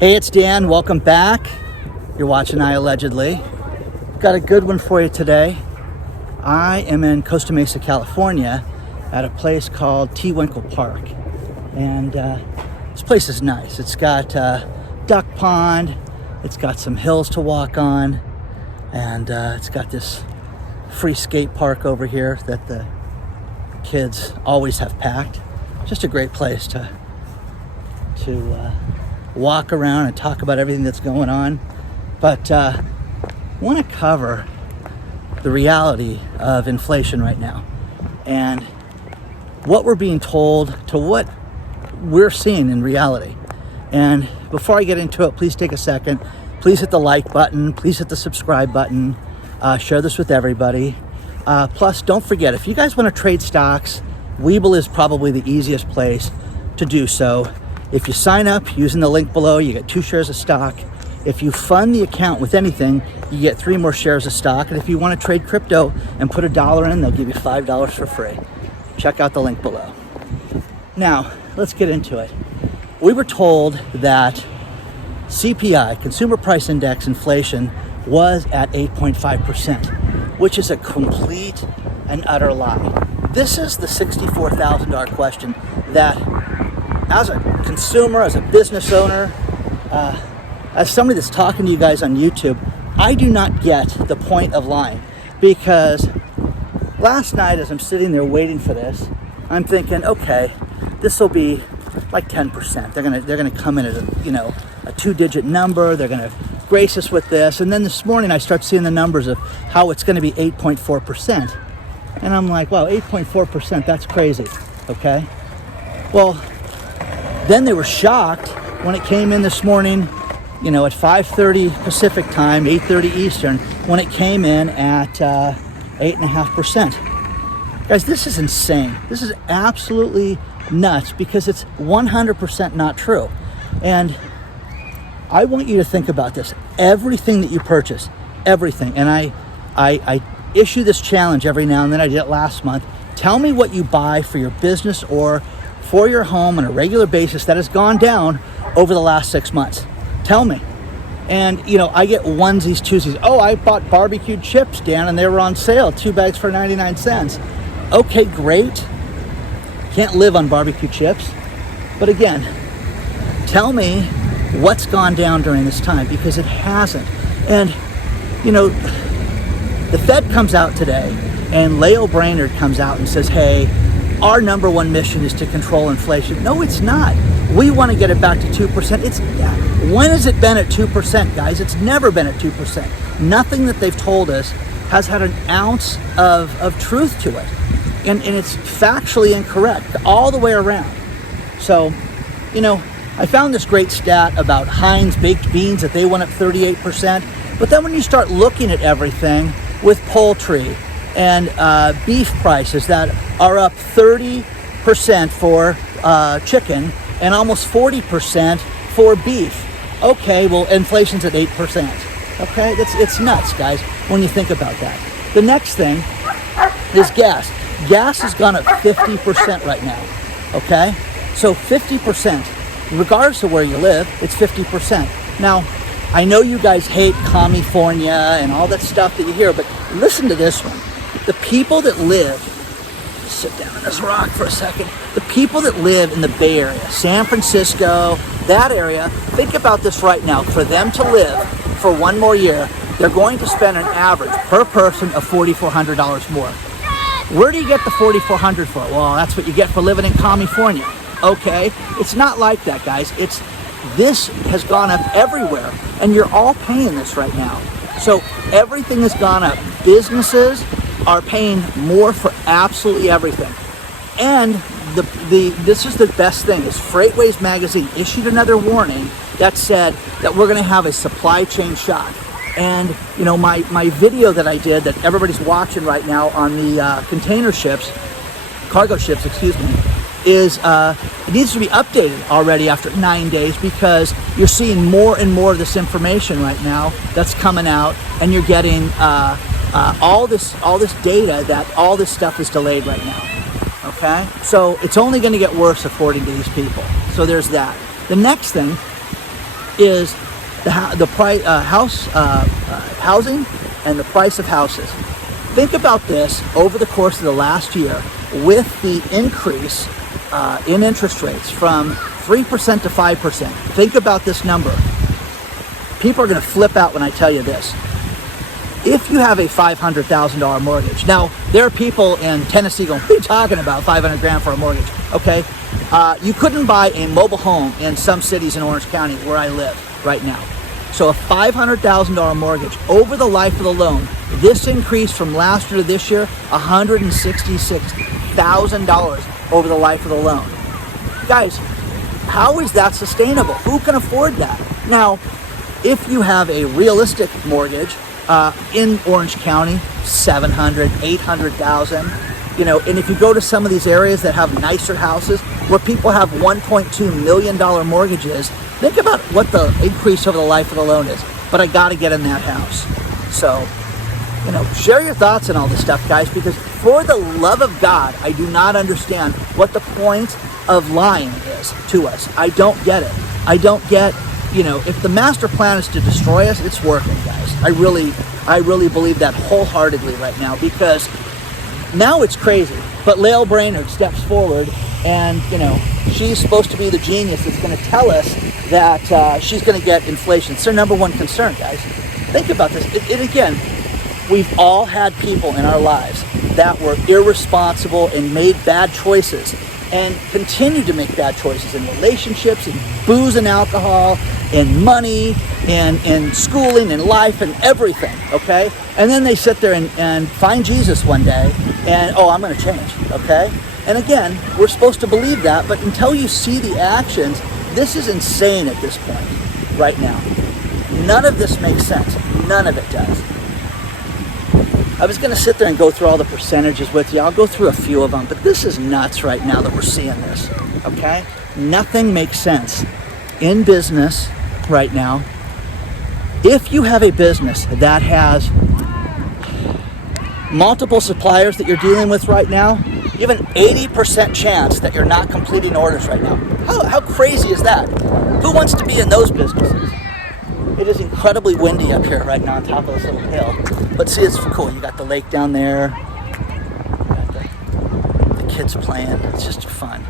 Hey, it's Dan. Welcome back. You're watching iAllegedly. Got a good one for you today. I am in Costa Mesa, California at a place called T. Winkle Park. And this place is nice. It's got a duck pond. It's got some hills to walk on. And it's got this free skate park over here that the kids always have packed. Just a great place to walk around and talk about everything that's going on. But I want to cover the reality of inflation right now and what we're being told to what we're seeing in reality. And before I get into it, please take a second. Please hit the like button. Please hit the subscribe button. Share this with everybody. Plus, don't forget, if you guys want to trade stocks, Webull is probably the easiest place to do so. If you sign up using the link below, you get 2 shares of stock. If you fund the account with anything, you get 3 more shares of stock. And if you want to trade crypto and put $1 in, they'll give you $5 for free. Check out the link below. Now, let's get into it. We were told that CPI, Consumer Price Index inflation, was at 8.5%, which is a complete and utter lie. This is the $64,000 question that, as a consumer, as a business owner, as somebody that's talking to you guys on YouTube, I do not get the point of lying. Because last night, as I'm sitting there waiting for this, I'm thinking, okay, this will be like 10%. They're gonna come in at a 2-digit number. They're gonna grace us with this. And then this morning, I start seeing the numbers of how it's gonna be 8.4%. And I'm like, wow, 8.4%, that's crazy, okay? Well, then they were shocked when it came in this morning, at 5:30 Pacific time, 8:30 Eastern, when it came in at 8.5%. Guys, this is insane. This is absolutely nuts because it's 100% not true. And I want you to think about this. Everything that you purchase, everything, and I issue this challenge every now and then. I did it last month. Tell me what you buy for your business or for your home on a regular basis that has gone down over the last 6 months. Tell me. And, I get onesies, twosies. Oh, I bought barbecued chips, Dan, and they were on sale. 2 bags for 99 cents. Okay, great. Can't live on barbecue chips. But again, tell me what's gone down during this time, because it hasn't. And, the Fed comes out today and Leo Brainerd comes out and says, hey, our number one mission is to control inflation. No, it's not. We want to get it back to 2%. When has it been at 2%, guys? It's never been at 2%. Nothing that they've told us has had an ounce of truth to it. And it's factually incorrect all the way around. So, I found this great stat about Heinz baked beans that they went up 38%. But then when you start looking at everything with poultry and beef prices that are up 30% for chicken and almost 40% for beef. Okay, well, inflation's at 8%. Okay, it's nuts, guys, when you think about that. The next thing is gas. Gas has gone up 50% right now. Okay, so 50%, regardless of where you live, it's 50%. Now, I know you guys hate California and all that stuff that you hear, but listen to this one. The people that live, sit down on this rock for a second. The people that live in the Bay Area, San Francisco, that area, think about this right now. For them to live for one more year, they're going to spend an average per person of $4,400 more. Where do you get the $4,400 for? Well, that's what you get for living in California. Okay, it's not like that, guys. This has gone up everywhere, and you're all paying this right now. So everything has gone up. Businesses are paying more for absolutely everything. And this is the best thing, is Freightways magazine issued another warning that said that we're going to have a supply chain shock. And my video that I did that everybody's watching right now on the cargo ships, is it needs to be updated already after 9 days, because you're seeing more and more of this information right now that's coming out, and you're getting all this data that all this stuff is delayed right now. Okay, so it's only going to get worse according to these people. So there's that. The next thing is the price, housing and the price of houses. Think about this over the course of the last year with the increase in interest rates from 3% to 5%. Think about this number. People are going to flip out when I tell you this. If you have a $500,000 mortgage, now there are people in Tennessee going, what are you talking about, 500 grand for a mortgage? Okay, you couldn't buy a mobile home in some cities in Orange County where I live right now. So a $500,000 mortgage over the life of the loan, this increased from last year to this year, $166,000 over the life of the loan. Guys, how is that sustainable? Who can afford that? Now, if you have a realistic mortgage in Orange County, $700,000, $800,000, you know, and if you go to some of these areas that have nicer houses where people have $1.2 million mortgages, think about what the increase over the life of the loan is. But I got to get in that house. So, you know, share your thoughts on all this stuff, guys, because for the love of God, I do not understand what the point of lying is to us. I don't get it. I don't get, you know, if the master plan is to destroy us, it's working, guys. I really believe that wholeheartedly right now, because now it's crazy. But Lael Brainerd steps forward, and, you know, she's supposed to be the genius that's going to tell us that she's going to get inflation. It's their number one concern, guys. Think about this. Again, we've all had people in our lives that were irresponsible and made bad choices and continue to make bad choices in relationships, in booze and alcohol, in money, in schooling, in life, and everything, okay? And then they sit there and find Jesus one day and, oh, I'm going to change, okay? And again, we're supposed to believe that, but until you see the actions, this is insane at this point right now. None of this makes sense. None of it does. I was going to sit there and go through all the percentages with you. I'll go through a few of them, but this is nuts right now that we're seeing this, okay? Nothing makes sense in business right now. If you have a business that has multiple suppliers that you're dealing with right now, you have an 80% chance that you're not completing orders right now. How crazy is that? Who wants to be in those businesses? It is incredibly windy up here right now on top of this little hill. But see, it's cool. You got the lake down there. You got the kids playing. It's just fun,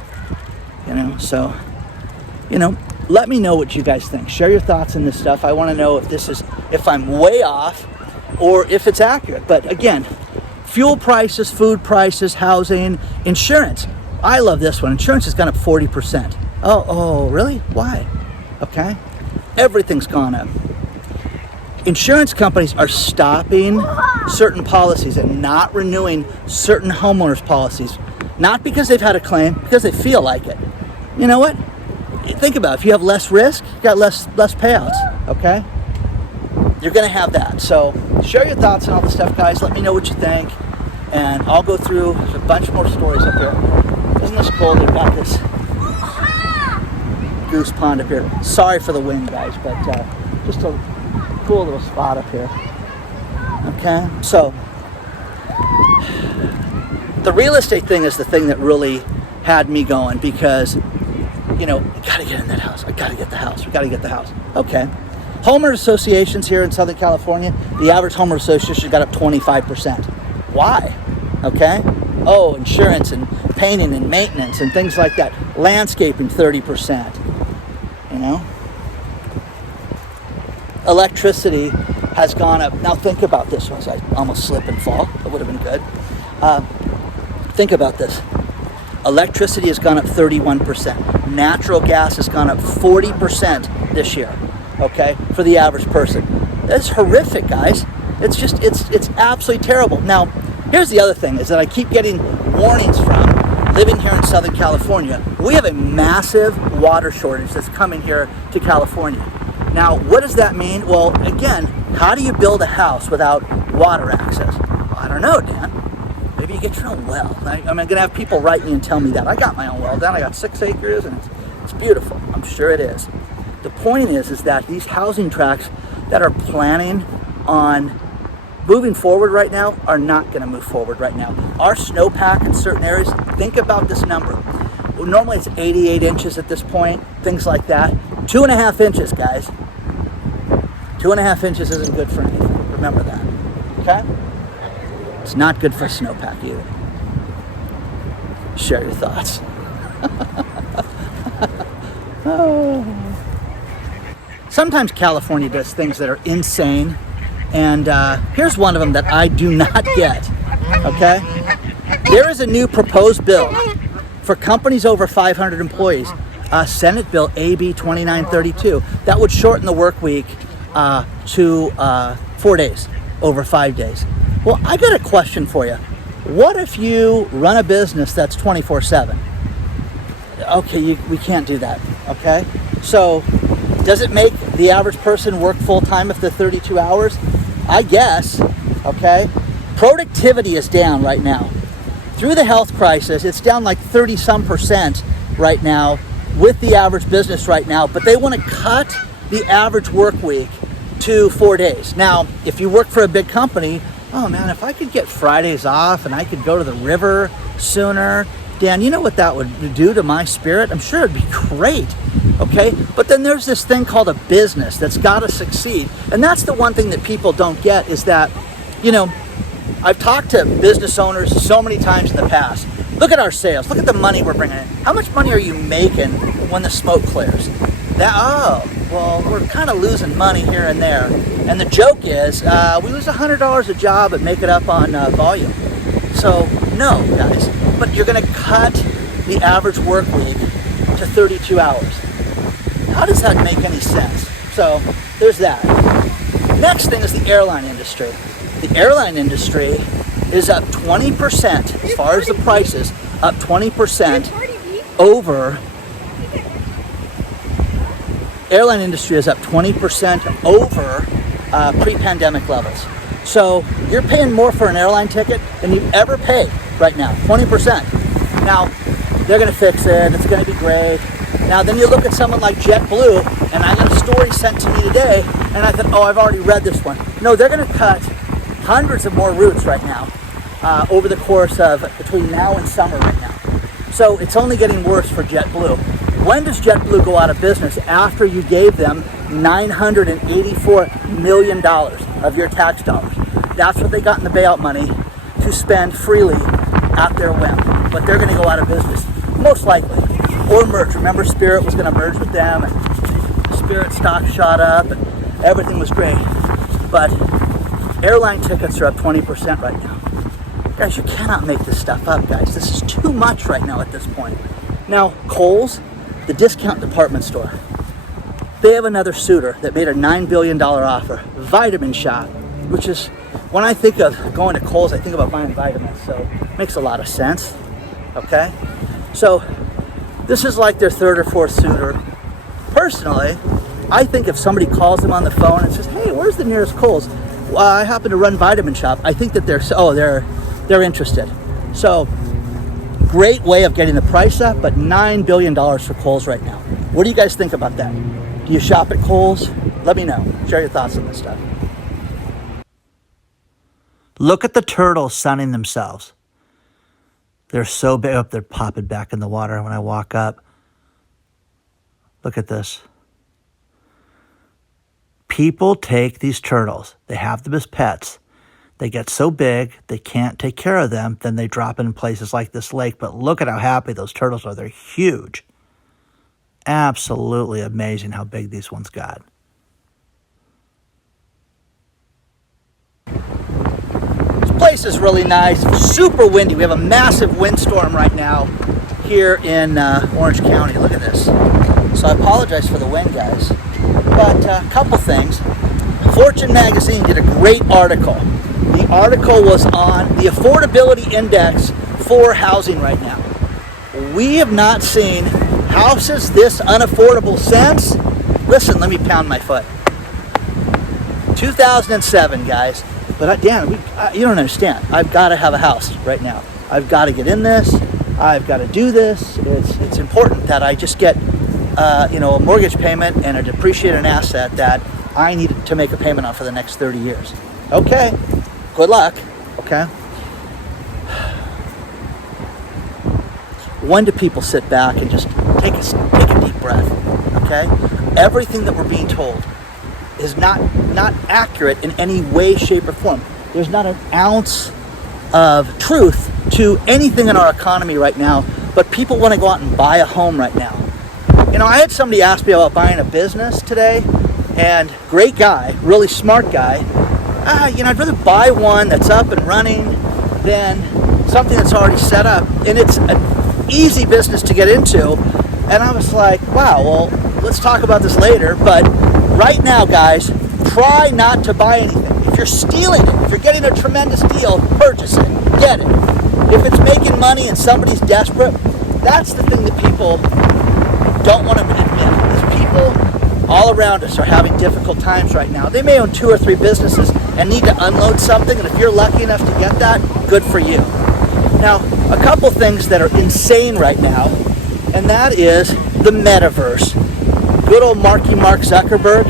you know? So, you know, let me know what you guys think. Share your thoughts on this stuff. I want to know if I'm way off or if it's accurate. But again, fuel prices, food prices, housing, insurance. I love this one. Insurance has gone up 40%. Oh, really? Why? Okay. Everything's gone up. Insurance companies are stopping certain policies and not renewing certain homeowners policies. Not because they've had a claim, because they feel like it. You know what? Think about it. If you have less risk, you got less payouts, okay? You're going to have that. So share your thoughts on all this stuff, guys. Let me know what you think. And I'll go through a bunch more stories up here. Isn't this cool? They've got this goose pond up here. Sorry for the wind, guys, but just a cool little spot up here. Okay, so the real estate thing is the thing that really had me going, because, you know, you gotta get in that house. I gotta get the house. We gotta get the house. Okay. Homeowner associations here in Southern California, the average homeowner association got up 25%. Why? Okay. Oh, insurance and painting and maintenance and things like that. Landscaping, 30%. You know? Electricity has gone up. Now think about this one. I almost slip and fall. That would have been good. Think about this. Electricity has gone up 31%. Natural gas has gone up 40% this year. Okay? For the average person. That's horrific, guys. It's absolutely terrible. Now, here's the other thing, is that I keep getting warnings from living here in Southern California. We have a massive water shortage that's coming here to California. Now, what does that mean? Well, again, how do you build a house without water access? Well, I don't know, Dan. Maybe you get your own well. I'm going to have people write me and tell me that. I got my own well, Dan. I got 6 acres, and it's beautiful. I'm sure it is. The point is that these housing tracts that are planning on moving forward right now are not going to move forward right now. Our snowpack in certain areas, think about this number. Well, normally it's 88 inches at this point, things like that. 2.5 inches, guys. 2.5 inches isn't good for anything. Remember that. Okay? It's not good for a snowpack either. Share your thoughts. Oh. Sometimes California does things that are insane, and here's one of them that I do not get. Okay? There is a new proposed bill for companies over 500 employees, Senate Bill AB 2932, that would shorten the work week to 4 days over 5 days. Well, I got a question for you. What if you run a business that's 24/7? Okay, we can't do that, okay? So, does it make the average person work full-time if they're 32 hours? I guess, okay? Productivity is down right now. Through the health crisis, it's down like 30-some% right now with the average business right now, but they want to cut the average work week to 4 days. Now, if you work for a big company, oh man, if I could get Fridays off and I could go to the river sooner, Dan, you know what that would do to my spirit? I'm sure it'd be great, okay? But then there's this thing called a business that's got to succeed. And that's the one thing that people don't get is that, you know, I've talked to business owners so many times in the past. Look at our sales. Look at the money we're bringing in. How much money are you making when the smoke clears? Well, we're kind of losing money here and there. And the joke is, we lose $100 a job and make it up on volume. So, no, guys. But you're going to cut the average work week to 32 hours. How does that make any sense? So, there's that. Next thing is the airline industry. The airline industry is up 20% as far as the prices, up 20% over. Airline industry is up 20% over pre-pandemic levels. So you're paying more for an airline ticket than you've ever paid right now, 20%. Now, they're going to fix it. It's going to be great. Now, then you look at someone like JetBlue, and I got a story sent to me today, and I thought, oh, I've already read this one. No, they're going to cut hundreds of more routes right now over the course of between now and summer right now. So it's only getting worse for JetBlue. When does JetBlue go out of business? After you gave them $984 million of your tax dollars. That's what they got in the bailout money to spend freely at their whim. But they're going to go out of business, most likely. Or merge. Remember, Spirit was going to merge with them, and Spirit stock shot up, and everything was great. But airline tickets are up 20% right now. Guys, you cannot make this stuff up, guys. This is too much right now at this point. Now, Kohls, the discount department store, they have another suitor that made a $9 billion offer, Vitamin Shop, which is, when I think of going to Kohls, I think about buying vitamins, so it makes a lot of sense, okay? So, this is like their third or fourth suitor. Personally, I think if somebody calls them on the phone and says, hey, where's the nearest Kohls? Well, I happen to run Vitamin Shop. I think that they're interested. So, great way of getting the price up, but $9 billion for Kohls right now. What do you guys think about that? Do you shop at Kohls? Let me know. Share your thoughts on this stuff. Look at the turtles sunning themselves. They're so big. Oh, they're popping back in the water when I walk up. Look at this. People take these turtles. They have them as pets. They get so big, they can't take care of them. Then they drop in places like this lake. But look at how happy those turtles are. They're huge. Absolutely amazing how big these ones got. This place is really nice. Super windy. We have a massive windstorm right now here in Orange County. Look at this. So I apologize for the wind, guys. But a couple things. Fortune magazine did a great article. The article was on the affordability index for housing right now. We have not seen houses this unaffordable since, listen, let me pound my foot, 2007, guys. But Dan, you don't understand. I've got to have a house right now. I've got to get in this. I've got to do this. It's important that I just get a mortgage payment and a depreciated asset that I need to make a payment on for the next 30 years. Okay, good luck, okay? When do people sit back and just take a deep breath, okay? Everything that we're being told is not accurate in any way, shape, or form. There's not an ounce of truth to anything in our economy right now, but people want to go out and buy a home right now. You know, I had somebody ask me about buying a business today, and great guy, really smart guy. You know, I'd rather buy one that's up and running than something that's already set up, and it's an easy business to get into. And I was like, wow, well, let's talk about this later, but right now, guys, try not to buy anything. If you're stealing it, if you're getting a tremendous deal, purchase it, get it. If it's making money and somebody's desperate, that's the thing that people don't want to admit. Is people all around us are having difficult times right now. They may own 2 or 3 businesses and need to unload something, and if you're lucky enough to get that, good for you. Now, a couple things that are insane right now, and that is the metaverse. Good old Mark Zuckerberg,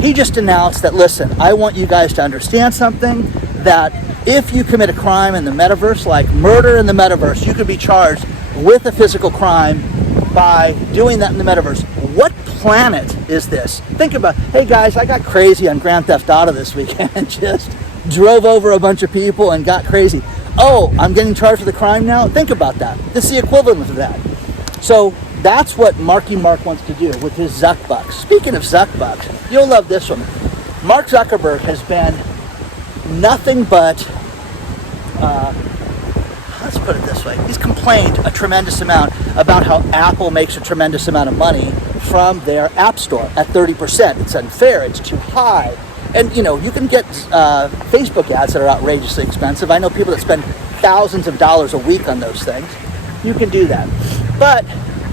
he just announced that, listen, I want you guys to understand something, that if you commit a crime in the metaverse, like murder in the metaverse, you could be charged with a physical crime by doing that in the metaverse. What planet is this? Think about, hey guys, I got crazy on Grand Theft Auto this weekend and just drove over a bunch of people and got crazy. Oh, I'm getting charged with a crime now? Think about that. This is the equivalent of that. So that's what Mark wants to do with his Zuck Bucks. Speaking of Zuck Bucks, you'll love this one. Mark Zuckerberg has been nothing but, let's put it this way, he's complained a tremendous amount about how Apple makes a tremendous amount of money from their App Store at 30%. It's unfair, it's too high. And you know, you can get Facebook ads that are outrageously expensive. I know people that spend thousands of dollars a week on those things. You can do that. But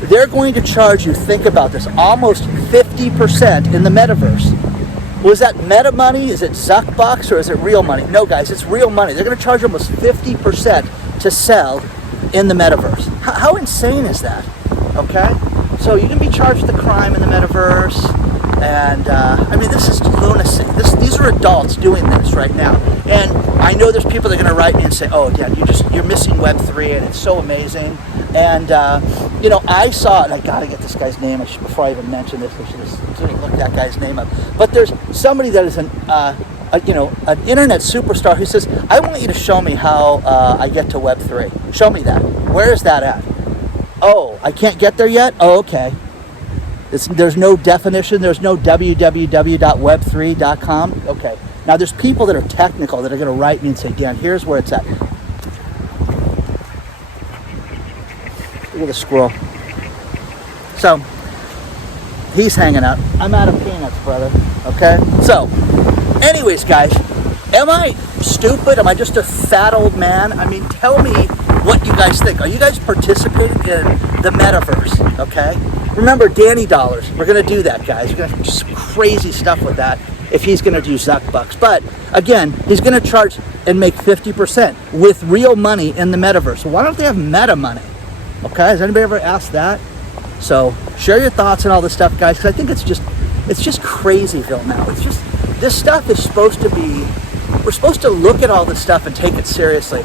they're going to charge you, think about this, almost 50% in the metaverse. Was that meta money? Is it Zuck Bucks or is it real money? No, guys, it's real money. They're going to charge almost 50% to sell in the metaverse. How insane is that? Okay? So you can be charged with a crime in the metaverse. And I mean, this is lunacy. These are adults doing this right now. And I know there's people that are going to write me and say, "Oh, yeah, you're missing Web3, and it's so amazing." And you know, I saw, and I got to get this guy's name. Before I even mention this, I should have looked that guy's name up. But there's somebody that is an internet superstar who says, "I want you to show me how I get to Web3. Show me that. Where is that at?" Oh, I can't get there yet? Oh, okay. There's no definition. There's no www.web3.com. Okay. Now, there's people that are technical that are going to write me and say, "Dan, here's where it's at." Look at the squirrel. So, he's hanging out. I'm out of peanuts, brother. Okay? So, anyways, guys, am I stupid? Am I just a fat old man? I mean, tell me what you guys think. Are you guys participating in the metaverse? Okay? Remember, Danny Dollars. We're going to do that, guys. We're going to do some crazy stuff with that if he's going to do Zuck Bucks. But, again, he's going to charge and make 50% with real money in the metaverse. So why don't they have meta money? Okay? Has anybody ever asked that? So, share your thoughts on all this stuff, guys, because I think it's just crazyville now. It's just, this stuff is supposed to be, we're supposed to look at all this stuff and take it seriously.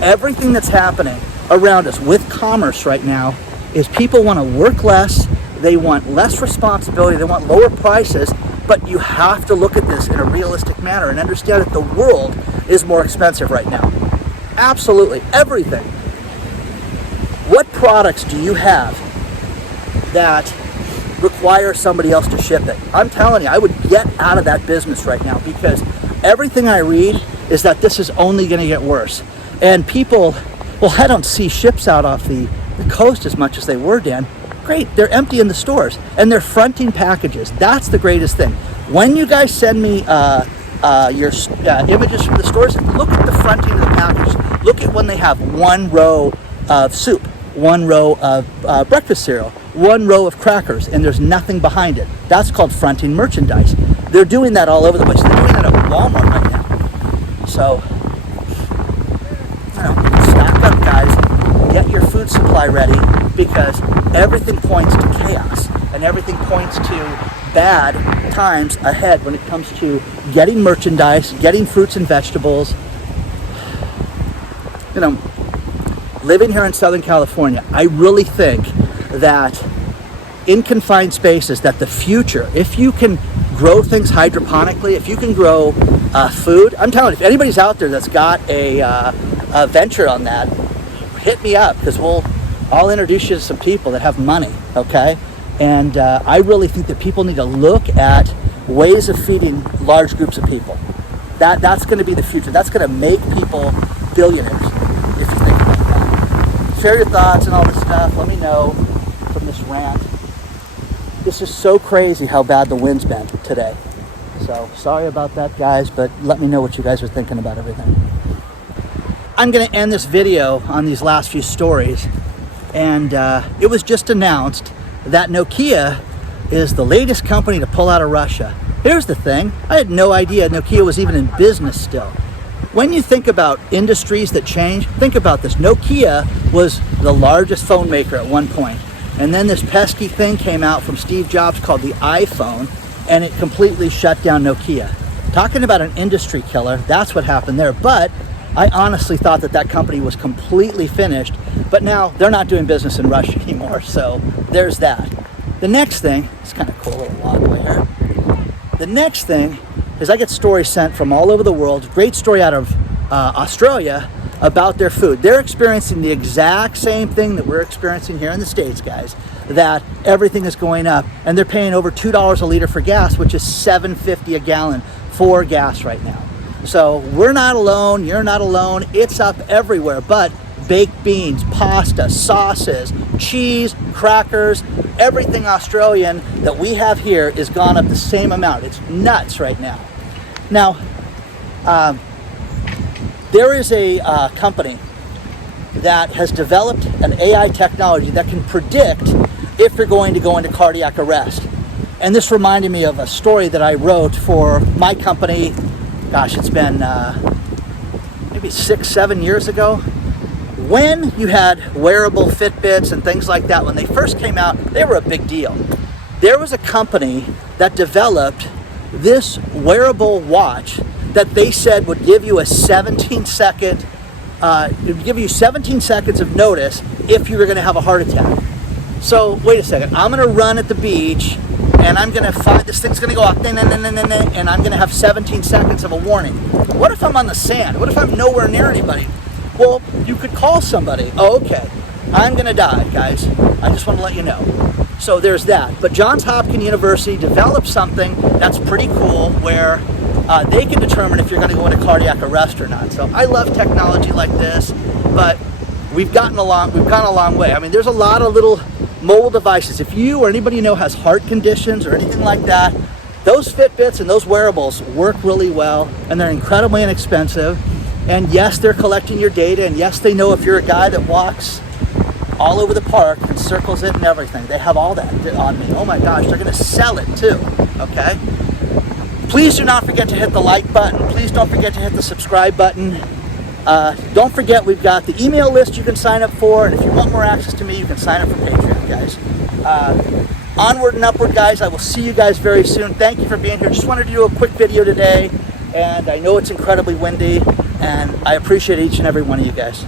Everything that's happening around us with commerce right now is people want to work less, they want less responsibility, they want lower prices, but you have to look at this in a realistic manner and understand that the world is more expensive right now. Absolutely, everything. What products do you have that require somebody else to ship it? I'm telling you, I would get out of that business right now, because everything I read is that this is only going to get worse. And people, well, I don't see ships out off the coast as much as they were, Dan. Great, they're empty in the stores and they're fronting packages. That's the greatest thing. When you guys send me your images from the stores, look at the fronting of the package. Look at when they have one row of soup, one row of breakfast cereal, one row of crackers, and there's nothing behind it. That's called fronting merchandise. They're doing that all over the place. They're doing that at Walmart right now. So, stock up, guys. Get your food supply ready, because everything points to chaos and everything points to bad times ahead when it comes to getting merchandise, getting fruits and vegetables. You know, living here in Southern California, I really think that in confined spaces, that the future, if you can grow things hydroponically, if you can grow food, I'm telling you, if anybody's out there that's got a venture on that, hit me up, because I'll introduce you to some people that have money, okay? And I really think that people need to look at ways of feeding large groups of people. That's going to be the future. That's going to make people billionaires, if you think about that. Share your thoughts and all this stuff. Let me know from this rant. This is so crazy how bad the wind's been today. So sorry about that, guys, but let me know what you guys are thinking about everything. I'm going to end this video on these last few stories. And it was just announced that Nokia is the latest company to pull out of Russia. Here's the thing. I had no idea Nokia was even in business still. When you think about industries that change, think about this. Nokia was the largest phone maker at one point. And then this pesky thing came out from Steve Jobs called the iPhone, and it completely shut down Nokia. Talking about an industry killer, that's what happened there. But I honestly thought that company was completely finished, but now they're not doing business in Russia anymore, so there's that. The next thing, it's kind of cool, a little walkway here. The next thing is I get stories sent from all over the world, great story out of Australia about their food. They're experiencing the exact same thing that we're experiencing here in the States, guys, that everything is going up, and they're paying over $2 a liter for gas, which is $7.50 a gallon for gas right now. So we're not alone, you're not alone, it's up everywhere, but baked beans, pasta, sauces, cheese, crackers, everything Australian that we have here is gone up the same amount. It's nuts right now. Now, there is a company that has developed an AI technology that can predict if you're going to go into cardiac arrest. And this reminded me of a story that I wrote for my company. Gosh, it's been maybe 6-7 years ago. When you had wearable Fitbits and things like that, when they first came out, they were a big deal. There was a company that developed this wearable watch that they said would give you a 17-second, it would give you 17 seconds of notice if you were going to have a heart attack. So wait a second, I'm going to run at the beach, and I'm going to find this thing's going to go off, and I'm going to have 17 seconds of a warning. What if I'm on the sand? What if I'm nowhere near anybody? Well, you could call somebody. Oh, okay, I'm going to die, guys. I just want to let you know. So there's that. But Johns Hopkins University developed something that's pretty cool where they can determine if you're going to go into cardiac arrest or not. So I love technology like this, but we've gone a long way. I mean, there's a lot of little mobile devices. If you or anybody you know has heart conditions or anything like that, those Fitbits and those wearables work really well, and they're incredibly inexpensive. And yes, they're collecting your data, and yes, they know if you're a guy that walks all over the park and circles it and everything. They have all that on me. Oh my gosh, they're going to sell it too, okay? Please do not forget to hit the like button. Please don't forget to hit the subscribe button. Don't forget, we've got the email list you can sign up for, and if you want more access to me, you can sign up for Patreon, guys. Onward and upward, guys. I will see you guys very soon. Thank you for being here. Just wanted to do a quick video today, and I know it's incredibly windy, and I appreciate each and every one of you guys.